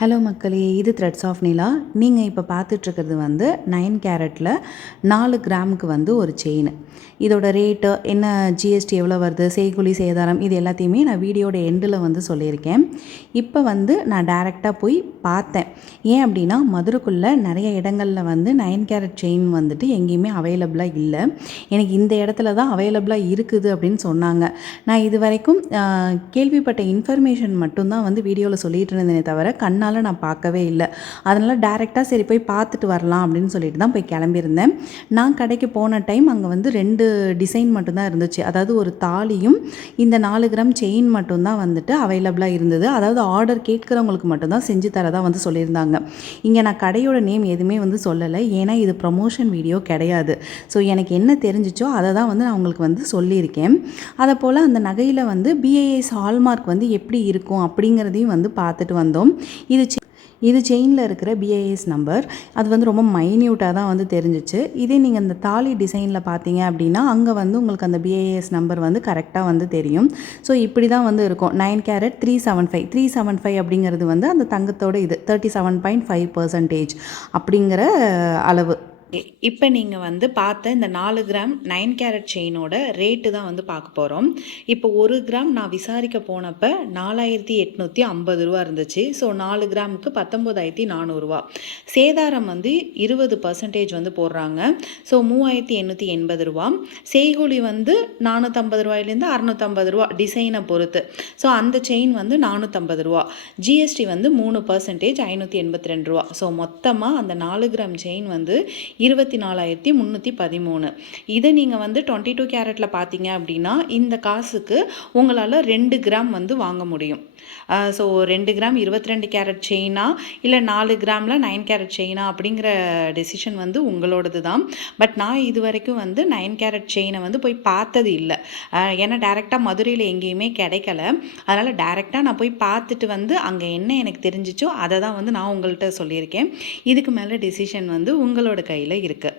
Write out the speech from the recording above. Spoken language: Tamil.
ஹலோ மக்களே, இது த்ரெட்ஸ் ஆஃப் நிலா. நீங்கள் இப்போ பார்த்துட்ருக்கிறது வந்து 9 கேரட்டில் 4 கிராமுக்கு வந்து ஒரு செயின். இதோட ரேட்டு என்ன, ஜிஎஸ்டி எவ்வளோ வருது, செய்கூலி சேதாரம், இது எல்லாத்தையுமே நான் வீடியோட எண்டில் வந்து சொல்லியிருக்கேன். இப்போ வந்து நான் டைரெக்டாக போய் பார்த்தேன். ஏன் அப்படின்னா மதுரைக்குள்ளே நிறைய இடங்களில் வந்து 9 கேரட் செயின் வந்துட்டு எங்கேயுமே அவைலபிளாக இல்லை. எனக்கு இந்த இடத்துல தான் அவைலபிளாக இருக்குது அப்படின்னு சொன்னாங்க. நான் இது வரைக்கும் கேள்விப்பட்ட இன்ஃபர்மேஷன் மட்டும்தான் வந்து வீடியோவில் சொல்லிகிட்டு இருந்தேனே தவிர கண்ணால் நான் பார்க்கவே இல்லை. அதனால் டேரெக்டாக சரி போய் பார்த்துட்டு வரலாம் அப்படின்னு சொல்லிட்டு தான் போய் கிளம்பியிருந்தேன். நான் கடைக்கு போன டைம் அங்கே வந்து 2 டிசைன் மட்டும்தான் இருந்துச்சு. அதாவது ஒரு தாலியும் இந்த 4 கிராம் செயின் மட்டும்தான் வந்துட்டு அவைலபிளாக இருந்தது. அதாவது ஆர்டர் கேட்குறவங்களுக்கு மட்டும்தான் செஞ்சு தரதா வந்து சொல்லியிருந்தாங்க. இங்கே நான் கடையோட நேம் எதுவுமே வந்து சொல்லலை, ஏன்னா இது ப்ரமோஷன் வீடியோ கிடையாது. ஸோ எனக்கு என்ன தெரிஞ்சிச்சோ அதை தான் வந்து நான் உங்களுக்கு வந்து சொல்லியிருக்கேன். அதை போல் அந்த நகையில் வந்து BIS ஹால்மார்க் வந்து எப்படி இருக்கும் அப்படிங்கிறதையும் வந்து பார்த்துட்டு வந்தோம். இது செயினில் இருக்கிற BIS நம்பர் அது வந்து ரொம்ப மைன்யூட்டாக தான் வந்து தெரிஞ்சிச்சு. இதே நீங்கள் அந்த தாலி டிசைனில் பார்த்தீங்க அப்படின்னா அங்கே வந்து உங்களுக்கு அந்த BIS நம்பர் வந்து கரெக்டாக வந்து தெரியும். ஸோ இப்படி தான் வந்து இருக்கும். 9 கேரட் 375 அப்படிங்கிறது வந்து அந்த தங்கத்தோட இது 37.5% அப்படிங்கிற அளவு. இப்போ நீங்கள் வந்து பார்த்த இந்த 4 கிராம் 9 கேரட் செயினோட ரேட்டு தான் வந்து பார்க்க போகிறோம். இப்போ 1 கிராம் நான் விசாரிக்க போனப்போ 4850 ரூபா இருந்துச்சு. ஸோ 4 கிராமுக்கு 19400 சேதாரம் வந்து 20% வந்து போடுறாங்க. ஸோ 3880 ரூபா. செய்கூலி வந்து 450 ரூபாயிலேருந்து 650 ரூபா டிசைனை பொறுத்து. ஸோ அந்த செயின் வந்து 450 ரூபா. ஜிஎஸ்டி வந்து 3% 582 ரூபா. ஸோ மொத்தமாக அந்த 4 கிராம் செயின் வந்து 24313. இதை நீங்கள் வந்து 22 கேரட்டில் பார்த்தீங்க அப்படின்னா இந்த காசுக்கு உங்களால் 2 கிராம் வந்து வாங்க முடியும். ஸோ 2 கிராம் 22 கேரட் செயினா இல்லை 4 கிராமில் 9 கேரட் செயினா அப்படிங்கிற டெசிஷன் வந்து உங்களோடது தான். பட் நான் இது வரைக்கும் வந்து 9 கேரட் செயினை வந்து போய் பார்த்தது இல்லை. ஏன்னா டேரெக்டாக மதுரையில் எங்கேயுமே கிடைக்கல. அதனால் டேரெக்டாக நான் போய் பார்த்துட்டு வந்து அங்கே என்ன எனக்கு தெரிஞ்சிச்சோ அதை தான் வந்து நான் உங்கள்கிட்ட சொல்லியிருக்கேன். இதுக்கு மேலே டெசிஷன் வந்து உங்களோட கையில் இருக்குது.